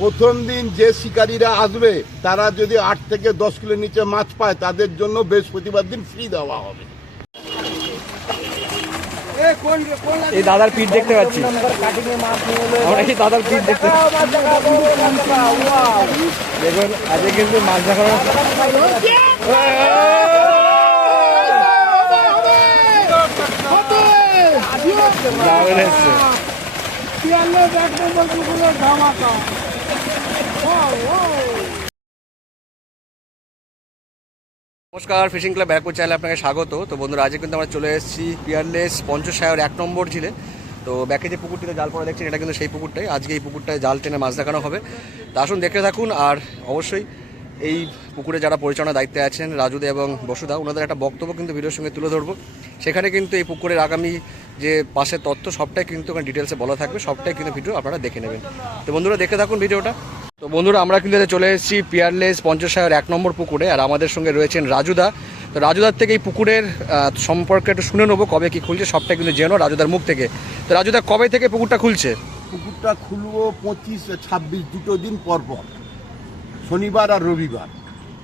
প্রথম দিন যে শিকারীরা আসবে তারা যদি 8 থেকে 10 কিলো নিচে মাছ পায় তাদের জন্য বৃহস্পতিবার দিন ফ্রি দেওয়া হবে। এই দাদার পিঠ দেখতে পাচ্ছি, আমরা এই দাদার পিঠ দেখতে দেখুন। আজকে কিন্তু মাছ দেখানো নমস্কার, ফিশিং ক্লাব ব্যারাকপুর চ্যানেলে আপনাকে স্বাগত। তো বন্ধুরা, আজকে কিন্তু আমরা চলে এসেছি পিয়ারলেস পঞ্চসায়র 1 নম্বর ঝিলে। তো ব্যাকে যে পুকুরটিতে জাল পড়া দেখছেন, এটা কিন্তু সেই পুকুরটাই। আজকে এই পুকুরটায় জাল টেনে মাছ দেখানো হবে। তা আসুন দেখতে থাকুন। আর অবশ্যই এই পুকুরে যারা পরিচালনার দায়িত্বে আছেন, রাজুদা এবং বসুদা, ওনাদের একটা বক্তব্য কিন্তু ভিডিওর সঙ্গে তুলে ধরবো। সেখানে কিন্তু এই পুকুরের আগামী যে পাশের তথ্য সবটাই কিন্তু ওখানে ডিটেলসে বলা থাকবে, সবটাই কিন্তু ভিডিও আপনারা দেখে নেবেন। তো বন্ধুরা দেখতে থাকুন ভিডিওটা। তো বন্ধুরা, আমরা কিন্তু চলে এসেছি পিয়ারলেস পঞ্চসায়র 1 নম্বর পুকুরে। আর আমাদের সঙ্গে রয়েছেন রাজুদা। তো রাজুদার থেকে এই পুকুরের সম্পর্কে একটু শুনে নেবো, কবে কি খুলছে সবটাই কিন্তু জেনো রাজুদার মুখ থেকে। তো রাজুদা, কবে থেকে পুকুরটা খুলছে? পুকুরটা খুলবো 25-26 দুটো দিন পর পর, শনিবার আর রবিবার।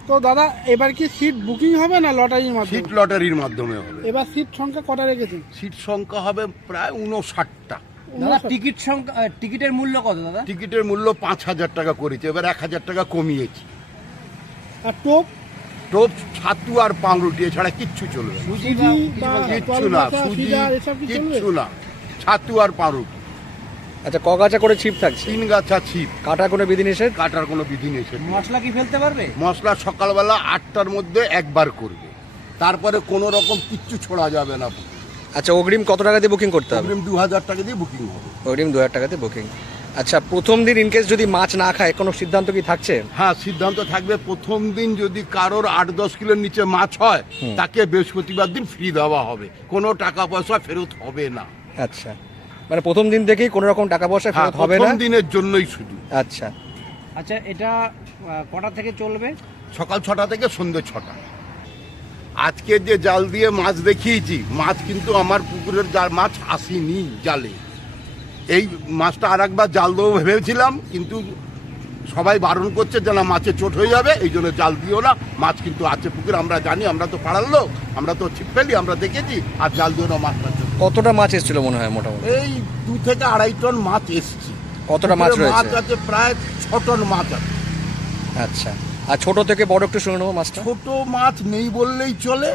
তো দাদা, এবার কি সিট বুকিং হবে না লটারির মাধ্যমে? সিট লটারির মাধ্যমে হবে। এবার সিট সংখ্যা কটা রেখেছেন? সিট সংখ্যা হবে প্রায় 59টা। দাদা টিকিট সংখ্যা, টিকিটের মূল্য কত দাদা? টিকিটের মূল্য 5,000 টাকা করেছে, এবার 1,000 টাকা কমিয়েছি। আর টোপ টোপ, ছাতু আর পাউরুটি এছাড়া কিচ্ছু চলবে না। সুজি বা কিচ্ছু না, তলমাছা, সুজি সিডার এসব কি চলবে? কিচ্ছু না, ছাতু আর পাউরুটি। আচ্ছা, কগাছা করে ছিপ থাকছে? 3 গাছা ছিপ। কাটার কোনো বিধিনিষেধ? কাটার কোনো বিধি নেই। মশলা কি ফেলতে পারবে? মশলা সকালবেলা 8টার মধ্যে একবার করবে, তারপরে কোনো রকম কিচ্ছু ছোড়া যাবে না। আচ্ছা, অগ্রিম কত টাকা দিয়ে বুকিং করতে হবে? অগ্রিম 2,000 টাকা দিয়ে বুকিং হবে। অগ্রিম 2,000 টাকাতে বুকিং। আচ্ছা, প্রথম দিন ইনকেস যদি মাছ না খায়, কোনো সিদ্ধান্ত কি থাকছে? হ্যাঁ, সিদ্ধান্ত থাকবে। প্রথম দিন যদি কারোর 8-10 কিলোর নিচে মাছ হয় তাকে বৃহস্পতিবার দিন ফ্রি দেওয়া হবে, কোনো টাকা পয়সা ফেরত হবে না। আচ্ছা, মানে প্রথম দিন থেকেই কোনো রকম টাকা পয়সা ফেরত হবে না? প্রথম দিনের জন্যই শুধু। আচ্ছা আচ্ছা, এটা কটা থেকে চলবে? সকাল 6টা থেকে সন্ধ্যে 6টা। আজকে যে জাল দিয়ে মাছ দেখিয়েছি, মাছ কিন্তু আমার পুকুরের মাছ আসেনি জালে। এই মাছটা আর একবার জাল দেবো ভেবেছিলাম, কিন্তু সবাই বারণ করছে যে না, মাছে চোট হয়ে যাবে, এই জন্য জাল দিও না। মাছ কিন্তু আছে পুকুরে, আমরা জানি, আমরা তো পাড়ার লোক, আমরা তো ছিপ ফেলি, আমরা দেখেছি। আর জাল দিও না, মাছটা। কতটা মাছ এসেছিল মনে হয় মোটামুটি? এই 2 থেকে 2.5 টন মাছ এসছে। কতটা মাছ রয়েছে? মাছ আছে প্রায় 6 টন মাছ আছে। আচ্ছা, আর ছোট থেকে বড় একটু শুনে নেবো মাছটা। ছোট মাছ নেই বললেই চলে,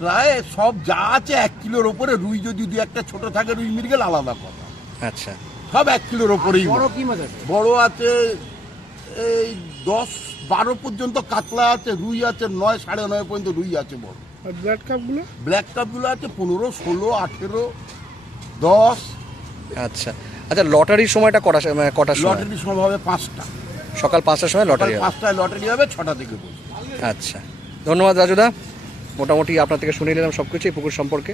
প্রায় সব যা আছে 1 কিলোর ওপরে। রুই যদি 2-1টা ছোট থাকে, রুই মৃগেল আলাদা কথা, আচ্ছা, সব 1 কিলোর ওপরেই। বড় কি মাছ আছে? বড় আছে এই 10-12 পর্যন্ত কাতলা আছে, রুই আছে 9-9.5 পর্যন্ত রুই আছে বড়। আর ব্ল্যাক কাপগুলো? ব্ল্যাক কাপগুলো আছে 15, 16, 18, 10। আচ্ছা। আচ্ছা, লটারির সময়টা কটার সময়? লটারির সময় হবে 5টা। সকাল 5টার সময় লটারি হবে? 5টায় লটারি হবে, 6টা থেকে বসে। আচ্ছা, ধন্যবাদ রাজুদা। মোটামুটি আপনার থেকে শুনে নিলাম সব কিছু এই পুকুর সম্পর্কে।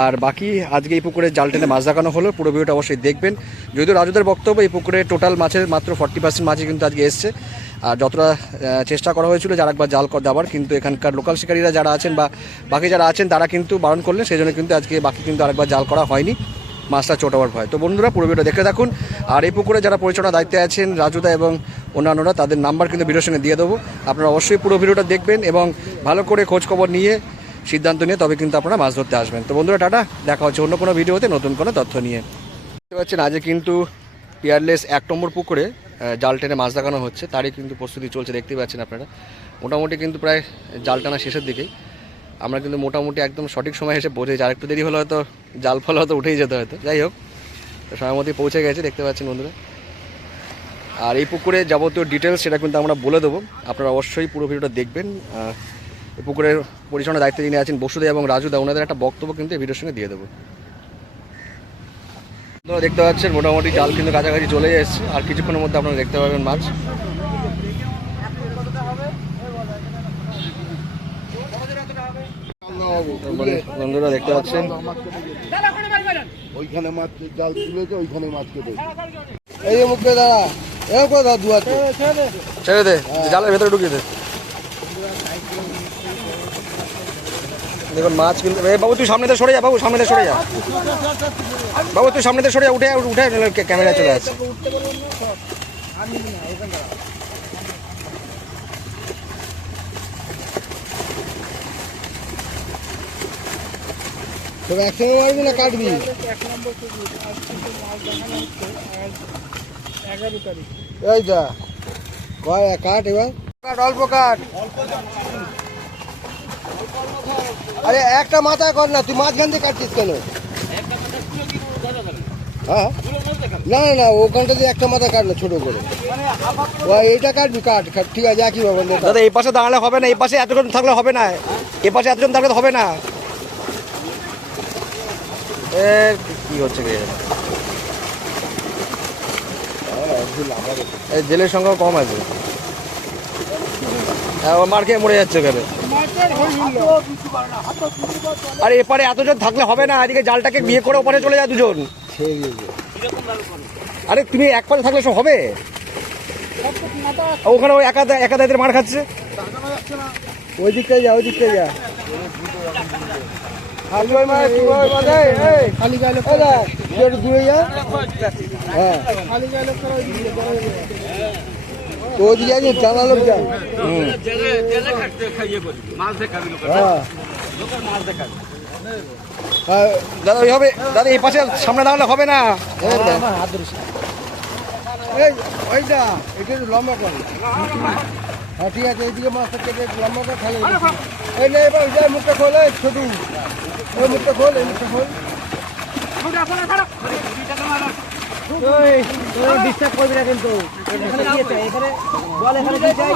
আর বাকি আজকে এই পুকুরে জাল টেনে মাছ দেখানো হলো, পুরো ভিডিওটা অবশ্যই দেখবেন। যদিও রাজুদার বক্তব্য, এই পুকুরে টোটাল মাছের মাত্র 40% মাছই কিন্তু আজকে এসছে। আর যতটা চেষ্টা করা হয়েছিল যার একবার জাল দেওয়ার, কিন্তু এখানকার লোকাল শিকারীরা যারা আছেন বা বাকি যারা আছেন তারা কিন্তু বারণ করলেন, সেই জন্য কিন্তু আজকে বাকি কিন্তু আরেকবার জাল করা হয়নি, মাছটা চোট হওয়ার ভয়। তো বন্ধুরা, পুরো ভিডিও দেখে থাকুন। আর এই পুকুরে যারা পরিচালনার দায়িত্বে আছেন, রাজুদা এবং অন্যান্যরা, তাদের নাম্বার কিন্তু ভিডিওর সঙ্গে দিয়ে দেবো। আপনারা অবশ্যই পুরো ভিডিওটা দেখবেন এবং ভালো করে খোঁজখবর নিয়ে সিদ্ধান্ত নিয়ে তবে কিন্তু আপনারা মাছ ধরতে আসবেন। তো বন্ধুরা, টাটা, দেখা হচ্ছে অন্য কোনো ভিডিওতে নতুন কোনো তথ্য নিয়ে। দেখতে পাচ্ছেন আজকে কিন্তু পিয়ারলেস 1 নম্বর পুকুরে জাল টেনে মাছ দেখানো হচ্ছে, তারই কিন্তু প্রস্তুতি চলছে, দেখতেই পাচ্ছেন আপনারা। মোটামুটি কিন্তু প্রায় জাল টানা শেষের দিকেই। আমরা কিন্তু মোটামুটি একদম সঠিক সময় এসে পৌঁছেছি। আর একটু দেরি হলে হয়তো জাল ফল হয়তো উঠেই যেতে হয়তো। যাই হোক, সময় মতোই পৌঁছে গেছে, দেখতে পাচ্ছেন বন্ধুরা। আর এই পুকুরে যাবতীয় ডিটেলস সেটা কিন্তু আমরা বলে দেবো, আপনারা অবশ্যই পুরো ভিডিওটা দেখবেন। এই পুকুরের পরিচালনার দায়িত্বে যিনি আছেন বসুদা এবং রাজুদা, ওনাদের একটা বক্তব্য কিন্তু এই ভিডিওর সঙ্গে দিয়ে দেবো। আপনারা দেখতে পাচ্ছেন মোটামুটি জাল কিন্তু কাছাকাছি চলে এসেছে, আর কিছুক্ষণের মধ্যে আপনারা দেখতে পাবেন মাছ। বন্ধুরা দেখতে পাচ্ছেন ওইখানে মাছ জাল তুলেছে, ওইখানে মাছ কেটে। এই যে মুখে দাঁড়া, এও করে দাও, দুয়াতে ছেড়ে দে, জালের ভেতরে ঢুকিয়ে দে। দেখুন মাছ কিন্তু, বাবু তুই সামনে সরে যা, বাবু সামনে সরে যা, বাবু তুই সামনে সরে যা, উঠে উঠে ক্যামেরা চলে আসছে। তবে একসঙ্গে মারবি না কাটবি? 1 নম্বর পুকুর আজকে তো মাছ দেখানো হচ্ছে আজ 11 তারিখ। এই যা কাট এবার, কাট অল্প কাট। আরে একটা মাথায় কর না, তুই মাঝখান দিয়ে কাটছিস কেন? হ্যাঁ না না না, ওখানটা দিয়ে একটা মাথা কাট না, ছোট করে। এইটা কাটবি, কাট কাট, ঠিক আছে, একই ব্যাপার। দাদা এই পাশে দাঁড়ালে হবে না, এই পাশে এতজন থাকলে হবে না, এই পাশে এতজন থাকলে হবে না। কি হচ্ছে এই জেলের সংখ্যা কম আছে, ও মার খেয়ে মরে যাচ্ছে ওখানে। আরে এপারে এতজন থাকলে হবে না, এদিকে জালটাকে বিয়ে করে ওপারে চলে যায় দুজন। আরে তুমি এক পাশে থাকলে সব হবে, ওখানে ওই একা দায়িত্বের মার খাচ্ছে। ওই দিকটাই যা, ওই দিকটাই যা। খালি গায়ে একটু দূরে যা। হ্যাঁ খালি গায়ে লোক করে ওইদিকে বড় হয়ে যায়। তো ওইদিকে আছে, জানা লোক যা। হ্যাঁ দাদা ওই হবে, দাদা এই পাশে সামনে দাঁড়ালে হবে না। এই ওইটা, এটা একটু লম্বা কর। হ্যাঁ ঠিক আছে, এইদিকে মাছটা কেটে একটু লম্বা করে খালি। এই না, এবার ওই মুখটা খোল, এই ছোটু, ওই মুখটা খোল, এই মুখটা খোল। ডিস্টার্ব করবি না কিন্তু, এখানে দিয়েছে, এখানে বল, এখানে দিয়ে যাই,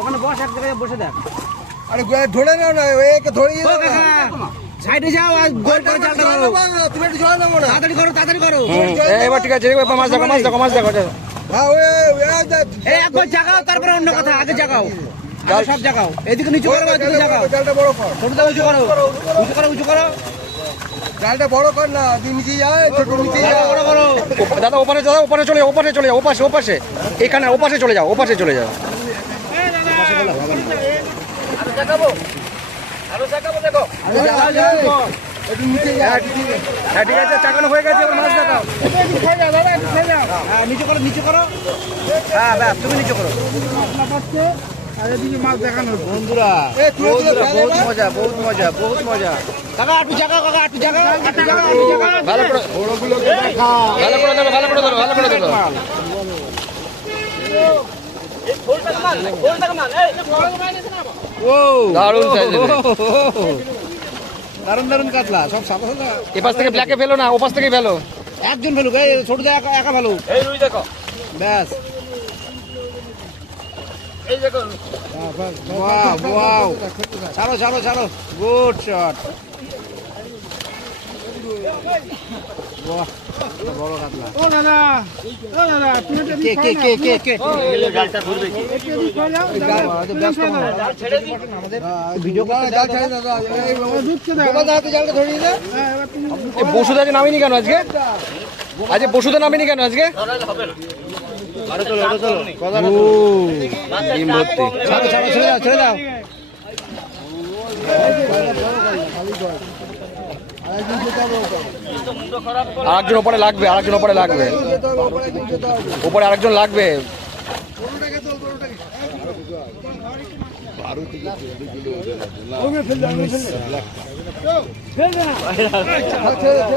ওখানে বস, এক জায়গায় বসে দেখ। আরে ধরে নাও না, একে ধরিয়ে দাও না। সাইডে যাও আর গোল করে জালটা ধরো। তুমি একটু জল নেবো না। তাড়াতাড়ি করো, তাড়াতাড়ি করো। এবার ঠিক আছে, এবার মাছ দেখো, মাছ দেখো, মাছ দেখো। হ্যাঁ এই একবার জাগাও, তারপরে অন্য কথা, আগে জাগাও, আগে সব জাগাও। এদিকে নিচু করো, এদিকে জাগাও, জালটা বড় কর, ছোটটা উঁচু করো, উঁচু করো, উঁচু করো, জালটা বড় কর না, তুই নিচে যায়, ছোট নিচে যায়। বড় করো। দাদা ওপারে দাদা, ওপারে চলে যাও, ওপারে চলে যাও, ওপাশে এখানে ওপাশে চলে যাও, ওপাশে চলে যাও। আরে যা, যা, একটু নিচে যা। হ্যাঁ ঠিক আছে, চাকানো হয়ে গেছে, এবার মাছ দেখাও। একটু খেয়ে যাও দাদা, একটু খেয়ে যাও। হ্যাঁ নিচু করো, নিচু করো, হ্যাঁ ব্যাস, তুমি নিচু করো। মশলা পাচ্ছে আর এদিকে মাছ দেখানো হচ্ছে। বন্ধুরা এই তুই তুই বহুত মজা, বহুত মজা, বহুত মজা। কাকা একটু জাগাও, কাকা একটু জাগাও, একটু জাগাও, একটু জাগাও। ভালো করে, ভালো করে ধরো, ভালো করে ধরো, ভালো করে ধরো। ও দারুণ সাইজের। দারুন দারুন কাতলা, সব সাদা সাদা। এপাশ থেকে ব্ল্যাকে ফেলো না, ওপাশ থেকে ফেলো। একজন ফেলুক, এই ছোট একা একা ফেলুক, ব্যাস। ওয়াও ওয়াও, ছাড়ো ছাড়ো ছাড়ো, গুড শট। বাহ, বড় কাতলা। ও দাদা, তুমি এটা কে কে কে কে কে ভিডিও করে জাল ছেড়ে দাও। এই বাবা হাতে জালটা ধরিয়ে দে। এই বসুদা যে নামিনি কেন আজকে? আজকে বসুদা নামিনি কেন আজকে? ও, ডিম ভর্তি। ছাড়ো ছাড়ো, ছেড়ে দাও, ছেড়ে দাও। আরেকদিন যেতে হবে ওখানে। আরেকজন ওপরে লাগবে, আরেকজন ওপরে লাগবে, যেতে হবে, ওপরে একদিন যেতে হবে। ওপরে আরেকজন লাগবে।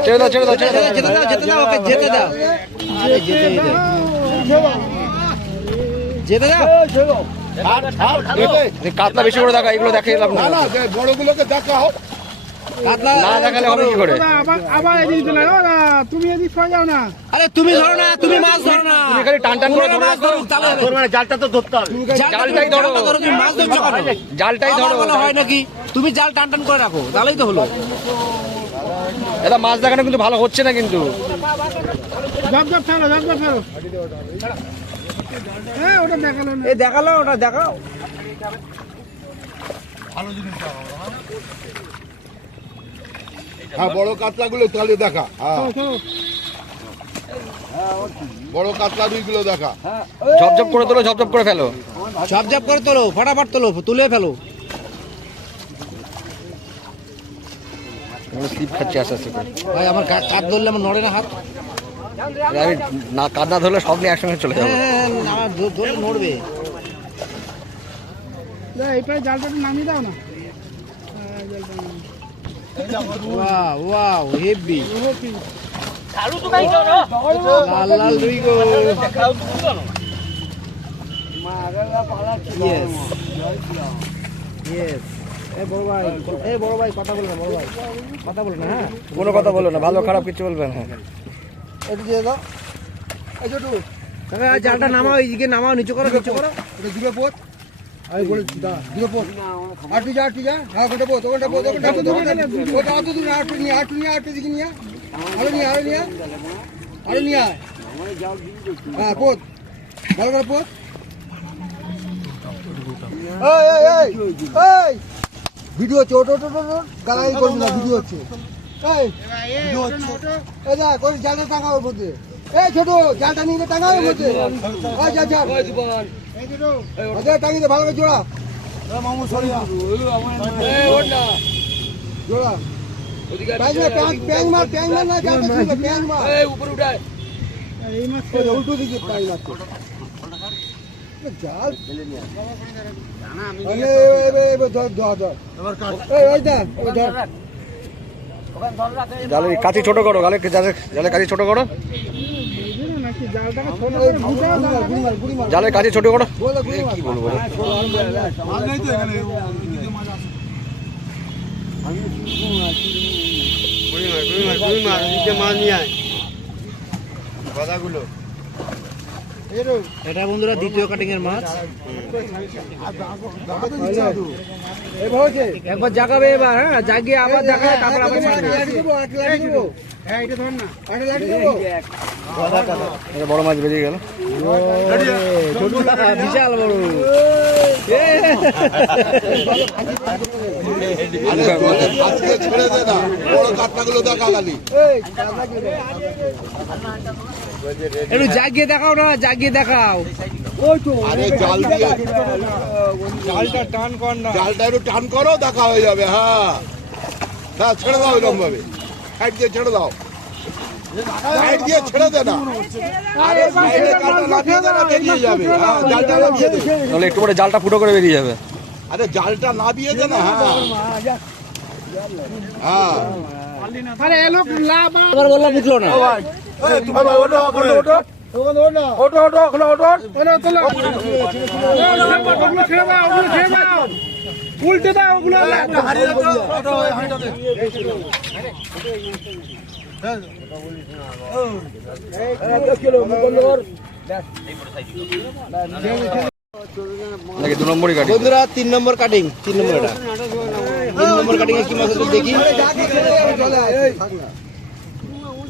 ছেড়ে দাও, ছেড়ে দাও, ছেড়ে দাও। যেতে দাও, যেতে দাও, ওকে যেতে দাও। আরে যেতে দাও, যেতে দাও। এই কাতলা বেশি করে দেখা, এগুলো দেখে লাভ না। বড়গুলোকে দেখা হোক। কাতলা না দেখালে হবে কি করে? আবার এদিকে চলে যাও না, তুমি এদিক সরে যাও না। আরে তুমি ধরো না, তুমি মাছ ধরো না, তুমি খালি টান টান করে পুরোনো মাছ ধরো, তাহলে হবে। জালটাই ধরো, জালটা ধরো, তুমি মাছ ধরছো কেন? জালটাই ধরো। আমার বলা হয় নাকি? তুমি জাল টান টান করে রাখো, তাহলেই তো হলো। এটা মাছ দেখানো কিন্তু ভালো হচ্ছে না কিন্তু। ঝপ ঝপ ফেলো, ঝপ ঝপ ফেলো। হ্যাঁ ওটা দেখালো না। এই দেখালো, ওটা দেখাও। হ্যাঁ বড় কাতলাগুলো তাহলে দেখা। হ্যাঁ বড় কাতলা রুইগুলো দেখা। ঝপঝপ করে তোলো, ঝপঝপ করে ফেলো। ঝপ ঝপ করে তোলো, ফটাফট তোলো, তুলে ফেলো। স্লিপ খাচ্ছে আস্তে আস্তে করে। ভাই আমার কাত ধরলে আমার নড়ে না হাত। আমি না কান্না ধরলে সব নিয়ে একসঙ্গে চলে যাবো। আমার ধরে নড়বে। এই পায়ে জালটা একটু নামিয়ে দাও না। ওয়াও ওয়াও হেভি ওকে। লাল লাল রুই গো। Yes yes. এই বড় ভাই কথা বলবেন, বড় ভাই কথা বলবেন। হ্যাঁ কোনো কথা বললো না, ভালো খারাপ কিছু বলবেন। হ্যাঁ একটু দিয়ে দাও এই ছোটু কাকা জালটা নামাও, এইদিকে নামাও, নিচু করো নিচু করো। এটা দিবে পোত আমি বলে দিবে পোত আর তুই যা হ্যাঁ ওটা পোত ওটা পোত ওটা পোত ওটা অত দূর আর নিয়ে দিকে নিয়ে আরো নিয়ে হ্যাঁ পোত ভালো করে পোত। এই ভিডিও হচ্ছে ওটো গালাগালি করবি না, ভিডিও হচ্ছে। এই ভিডিও হচ্ছে এই দেখ ওই জালটা টাঙাও ওর মধ্যে। এই ছোট জালটা নিয়ে টাঙাও ওর মধ্যে। ওই যা টাঙিয়ে দে ভালো করে জোড়া জোড়া প্যাং মার না জালটা ছিল প্যাং মার এই মাছ উল্টো দিকে প্যাং মারছে জাল জালের কাছি ছোট করো, জালের কাছি ছোট করো, নাকি জালটাকে জালের কাছি ছোট করো। কি বলবো এটা বন্ধুরা দ্বিতীয় কাটিং এর মাছ। একবার জাগাবে, এবার হ্যাঁ জাগিয়ে আবার জাগাবে, তারপর আবার ছাড়বে। হ্যাঁ এটা ধর না। এটা বড় মাছ বেরিয়ে গেল। বিশাল বড়। আজকে ছেড়ে দে না, বড় কাতলাগুলো দেখা গালি। একটু জাগিয়ে দেখাও না, জাগিয়ে দেখাও। আরে জাল দিয়ে জালটা টান কর না, জালটা একটু টান করো, দেখা হয়ে যাবে। হ্যাঁ হ্যাঁ ছেড়ে দাও এরকম ভাবে, সাইড দিয়ে ছেড়ে দাও, সাইড দিয়ে ছেড়ে দে না। আরে সাইডে জালটা নামিয়ে দে না, বেরিয়ে যাবে। হ্যাঁ জালটা নামিয়ে দে, তাহলে একটু পরে জালটা ফুটো করে বেরিয়ে যাবে। আরে জালটা নামিয়ে দে না। হ্যাঁ হ্যাঁ আরে এলো লাভ এবার বললাম নিকলো না। উল্টে দাও ওগুলো। নাকি 2 নম্বরই কাটি? বন্ধুরা 3 নম্বর কাটিং, 3 নম্বর এটা 3 নম্বর কাটিং এ কি মাছ আছে দেখি।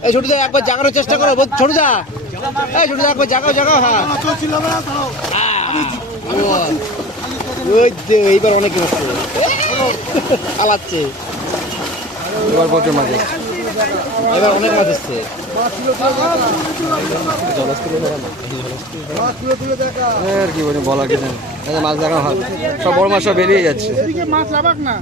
এই ছোটদা একবার জাগানোর চেষ্টা করো ছোটদা। এই ছোটদা একবার জাগাও। হ্যাঁ ওই যে এইবার অনেক মাছ চালাচ্ছে, এবার প্রচুর মাছ আছে। এবার অনেক মাছ আসছে। আর কি বলি, বলা কিছু নেই। মাছ দেখা হয়, সব বড় মাছ সব বেরিয়ে যাচ্ছে। এদিকে মাছ লাভাক না।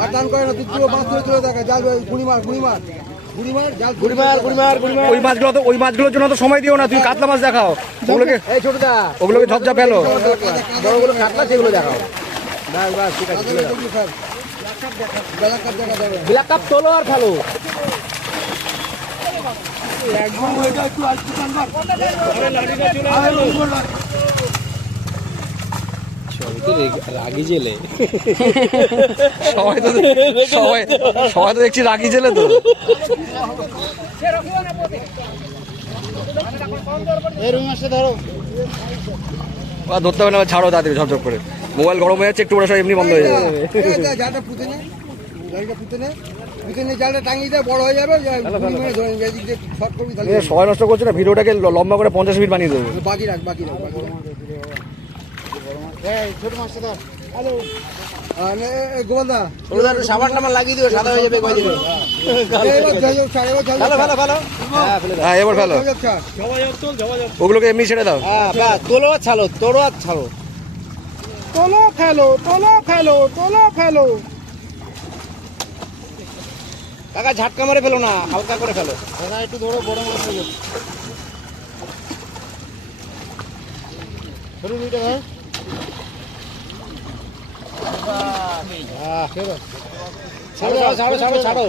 আর টান করে না, তুই পুরো মাছ তুলে দেখা জাল গুড়ি মার জাল ওই মাছগুলোর জন্য তো সময় দিও না, তুমি কাতলা মাছ দেখাও। ওগুলোকে এই ছোটদা ওগুলোকে ঝপঝপ ফেলো। বড়গুলো কাটলা সেগুলো দেখাও। বাস ঠিক আছে, ব্ল্যাক কাপ তোলো আর ফেলো। রাগি জেলে সবাই তো দেখছি রাগি জেলে তো। ধরতে হবে না, ছাড়ো তাড়াতাড়ি ঝপঝপ করে। মোবাইল গরম হয়ে যাচ্ছে, একটু পরে সব এমনি বন্ধ হয়ে যাবে। জালটা পুঁতে নে জালটা টাঙিয়ে দেয়, বড় হয়ে যাবে। শর্ট করবি তাহলে সময় নষ্ট করছে না, ভিডিওটাকে লম্বা করে 50 মিনিট বানিয়ে দেবো। বাকি রাখ ছোট মাছটা ধর। হ্যালো গোপালদা সাবান টাবান লাগিয়ে দিও, সাদা হয়ে যাবে কয়দিন। হ্যাঁ এবার ফেলো, ওগুলোকে এমনি ছেড়ে দাও। হ্যাঁ তোলো আর ছালো, তোলো আর ছালো। তোলো ফেলো। কাকা ঝাটকা মারে ফেলো না, হালকা করে ফেলো। একটু ধরো, বড় মাছ হয়ে যাবে। ছোট দুইটা ভাই। ছেড়ো। ছাড়ো ছাড়ো ছাড়ো ছাড়ো।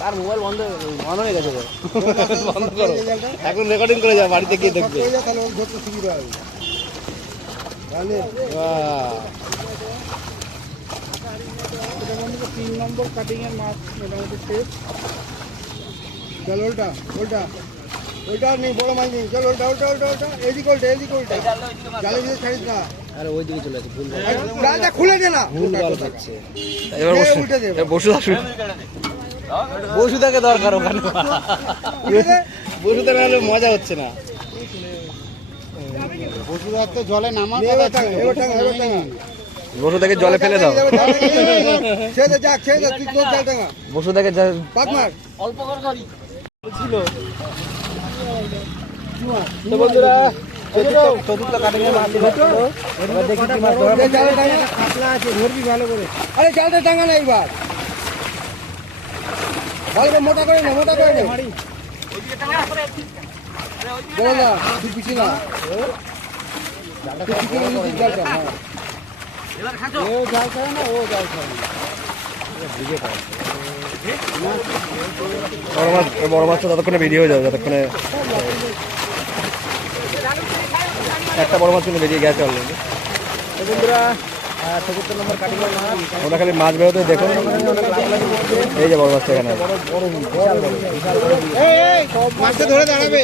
তার মোবাইল বন্ধ হয়ে গেছে তো। বন্ধ করো, এখন রেকর্ডিং করে যাও, বাড়িতে গিয়ে দেখবে। করে যাও, তাহলে ওর ধরতে সুবিধা হবে। তাহলে এটা বন্ধু 3 নম্বর কাটিংয়ের মাছ মোটামুটি শেষ। চল উল্টা উল্টা উল্টা, নেই বড় মাছ নেই। চল উল্টা উল্টা উল্টা উল্টা, এদিকে উল্টা এদিকে উল্টা। জালের ভিতরে ছাড়িস না। আরে ওই দিকে চলে আছে, ভুল জালটা খুলে দে না। ভুল ভালো থাকছে। এবার বসে উল্টে দে। বসে আসুন। বসুদাকে দরকার ওখানে, উল্টে দে। বসুদা না হলে মজা হচ্ছে না। বসুদার তো জলে নামা কথা ছিল। এবার টাঙা, এবার টাঙা। বসুদাকে জলে ফেলে দাও। ছেড়ে দে, যাক ছেড়ে দে, তুই তোর জাল টাঙা। বসুদাকে পাক মার। তো বন্ধুরা, চতুর্থ কাটিংয়ের মাছ ছিল। এবার দেখি কি মাছ ধরা দে, জালে টাঙা। কাতলা আছে, ধরবি ভালো করে। আরে জালটা টাঙা না এইবার। ভালো করে মোটা করে নে, মোটা করে নে। বলো না, তুই পিছিয়ে না। তুই পিছিয়ে নিয়ে জালটা, হ্যাঁ। ও জাল খায় না, ও জাল খায় না। বড় মাছটা ততক্ষণে বেরিয়ে হয়ে যাবে, যতক্ষণে একটা বড় মাছ কিন্তু বেরিয়ে গেছে অলরেডি। তো বন্ধুরা, চতুর্থ নম্বর কাটিংয়ের মাছ। ওটা খালি মাছ বেরোতে দেখুন। এই যে বড় মাছটা এখানে আছে। মাছটা ধরে দাঁড়াবে।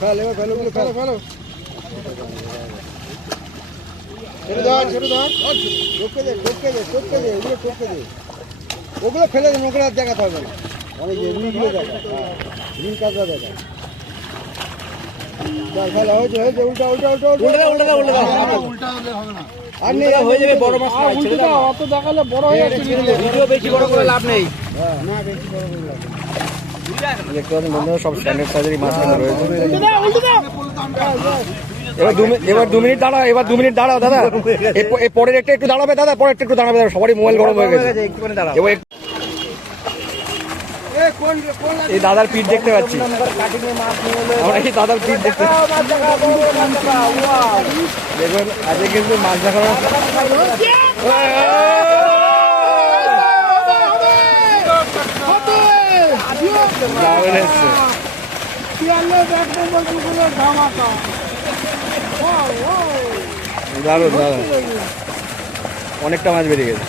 ফেলো, এবার ফেলো, ওগুলো ফেলো, ফেলো। ছেড়ে দাও, ছেড়ে দাও। টপকে দে, টপকে দে, টপকে দে, ওগুলো টপকে দে। ওগুলো ফেলে দেন, ওগুলো আর দেখাতে হবে না। অনেক এমনিগুলো দেখা, হ্যাঁ, ঝিল কাঁচা দেখা। চল, ফেলো, হয়েছে, হয়েছে, উল্টা, উল্টা, উল্টা, উল্টা। আর নেই, আর হয়ে যাবে বড় মাছ। আর উল্টে দাও, অত দেখালে বড় হয়ে যাচ্ছে ভিডিও। ভিডিও বেশি বড় করে লাভ নেই। না, বেশি বড় করে লাগবে। দেখতে পাচ্ছেন বন্ধুরা, সব স্ট্যান্ডার্ড সাইজেরই মাছ কিন্তু রয়েছে। উল্টে দাও, উল্টে দাও। এবার 2 মিনিট দাঁড়াও, এবার 2 মিনিট দাঁড়াও দাদা। এই পরের একটা একটু দাঁড়াবে দাদা, পরের একটা একটু দাঁড়াবে দাদা, সবারই মোবাইল গরম হয়ে গেছে। একটুখানি দাঁড়াও। এবার এ, কোন লাগবে? এই দাদার পিঠ দেখতে পাচ্ছি, কাটিংয়ের মাছ নিয়ে এলো। আমরা এই দাদার পিঠ দেখতে দেখুন। আজকে কিন্তু মাছ দেখানো দারুণ এসছে। পিয়ালের 1 নম্বর পুকুরের ধামাকা। Wow, wow. দারুণ দারুণ, অনেকটা মাছ বেরিয়ে গেছে,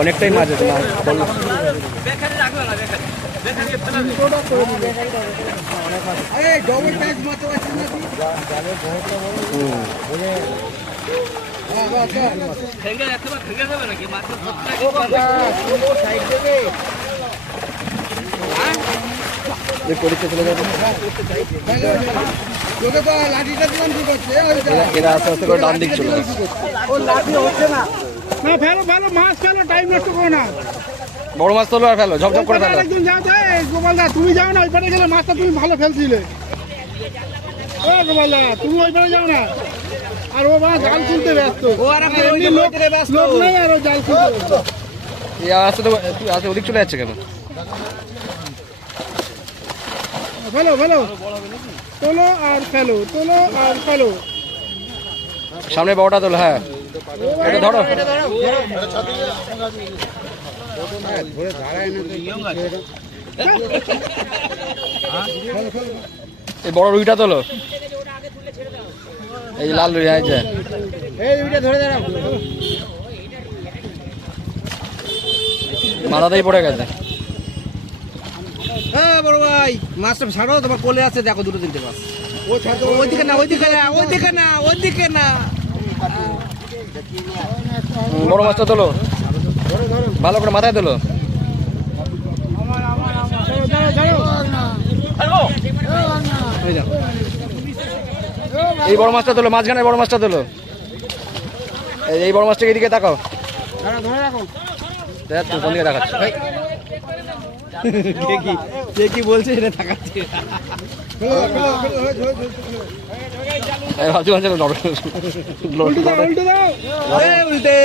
অনেকটাই মাছ আছে। আরে, ডবল টাইপ মাছ আছে নাকি? হ্যাঁ, বাস, বাস। পরীক্ষা চলে যাবে। তোকে তো লাঠিটা দিলাম, ঠিক আছে, ওই যা। এরা আস্তে আস্তে করে ডান দিক চলে যাচ্ছে। না, ফেলো ফেলো, মাছ ফেলো, টাইম নষ্ট করো না। বড় মাছ তোলো আর ফেলো, ঝকঝক করে ফেলো। একদিন যাও তো, এই গোপালদা তুমি যাও না, ওই পারে গেলে মাছটা তুমি ভালো ফেলছিলে। ও গোপালদা, তুমি ওই পারে যাও না। আর ও মাছ জাল খুলতে ব্যস্ত। ও আর এখন ওই এমনি লোক ব্যস্ত। লোক নেই, আর ও জাল খুলতে ব্যস্ত। এই আসতে তো তুই আসতে ওদিক চলে যাচ্ছে কেন? ফেলো ফেলো, তোলো আর ফেলো, তোলো আর ফেলো। সামনে বড়টা তোলো। হ্যাঁ, এটা ধরো। ধরে দাঁড়ায় না তো। এই বড় রুইটা তোলো, এই লাল রুই আছে। এই দুইটা ধরে দাঁড়াও। মাথাতেই পড়ে গেছে। হ্যাঁ বড় ভাই, মাছটা ছাড়ো, তোমার কোলে আছে, দেখো 2-3টে মাছ। ও ছাড়, ওইদিকে না, ওইদিকে না, ওইদিকে না, ওইদিকে না। বড় মাছটা তোলো, ভালো করে মাথায় তোলো। ওই যাও। এই বড় মাছটা তোলো, মাঝখানে বড় মাছটা তোলো। এই বড় মাছটাকে এদিকে তাকাও। ধরে রাখো। দেখ তুই কোন দিকে তাকাচ্ছিস? কে কি বলছে এটা তাকাচ্ছে। ফেলো, ফেলো, ফেলো, ফেলো, ফেলো, ফেলো। আমি ভাবছিলাম যে উল্টে দাও উল্টে দাও উল্টে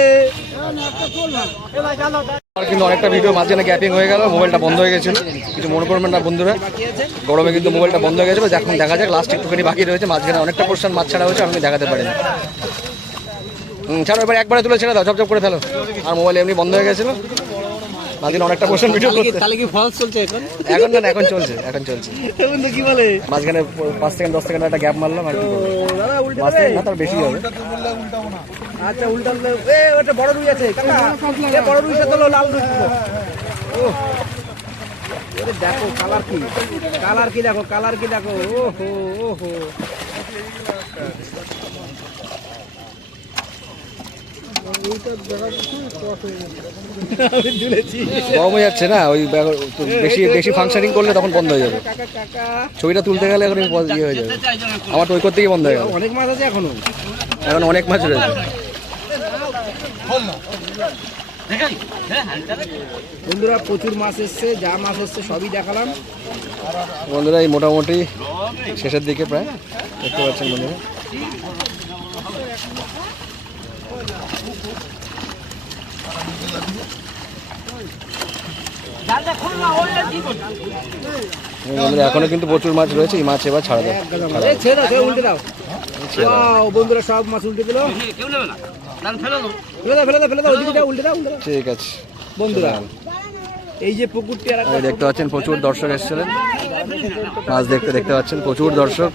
আর কিন্তু অনেকটা ভিডিও মাঝখানে গ্যাপিং হয়ে গেল, মোবাইলটা বন্ধ হয়ে গেছিল। কিছু মনে করবেন না বন্ধুরা, গরমে কিন্তু মোবাইলটা বন্ধ হয়ে গেছে। এখন দেখা যাক, লাস্ট একটুখানি বাকি রয়েছে, মাঝখানে অনেকটা পোর্শন মাছ ছাড়া হয়েছে, আমি দেখাতে পারিনি। ছাড়ো এবার একবারে তুলে ছেড়ে দাও, ঝপঝপ করে ফেলো। আর মোবাইল এমনি বন্ধ হয়ে গেছিল, মাঝখানে অনেকটা পোর্শন ভিডিও করতে। তাহলে কি ফলস চলছে এখন? এখন না, এখন চলছে, এখন চলছে। বন্ধু কি বলে? মাঝখানে 5 সেকেন্ড 10 সেকেন্ড একটা গ্যাপ মারলাম আর কি করবো। দাদা উল্টে 5 সেকেন্ড না, তার বেশি হবে। আচ্ছা উল্টা এ ওটা বড় রুই আছে কাকা, এ বড় রুইটা তো লাল রুই। ও আরে দেখো কালার কি, কালার কি দেখো, কালার কি দেখো। ওহো ওহো গরম হয়ে যাচ্ছে না, ওই বেশি বেশি ফাংশনিং করলে তখন বন্ধ হয়ে যাবে। কাকা কাকা ছবিটা তুলতে গেলে এখন ইয়ে হয়ে যাবে। আমার তো ওই করতেই বন্ধ হয়ে গেল। অনেক মাছ আছে এখনো, এখন অনেক মাছ রয়েছে বন্ধুরা। প্রচুর মাছ এসছে, যা মাছ এসছে সবই দেখালাম। বন্ধুরা। এই মোটামুটি শেষের দিকে প্রায় দেখতে পাচ্ছেন বন্ধুরা। বন্ধুরা এখনো কিন্তু প্রচুর মাছ রয়েছে, এই মাছ এবার ছাড়া দাও। এই ছেড়ে দাও, ছেড়ে উল্টে দাও। ওয়াও, বন্ধুরা সব মাছ উল্টে দিল। ফেলে দাও ফেলে দাও ফেলে দাও, ওইদিকে দাও, উল্টে দাও উল্টে দাও। ঠিক আছে বন্ধুরা এই যে পুকুরটি আর একটা দেখতে পাচ্ছেন প্রচুর দর্শক এসেছিলেন মাছ দেখতে পাচ্ছেন প্রচুর দর্শক।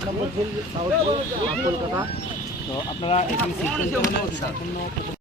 আপনারা এখানে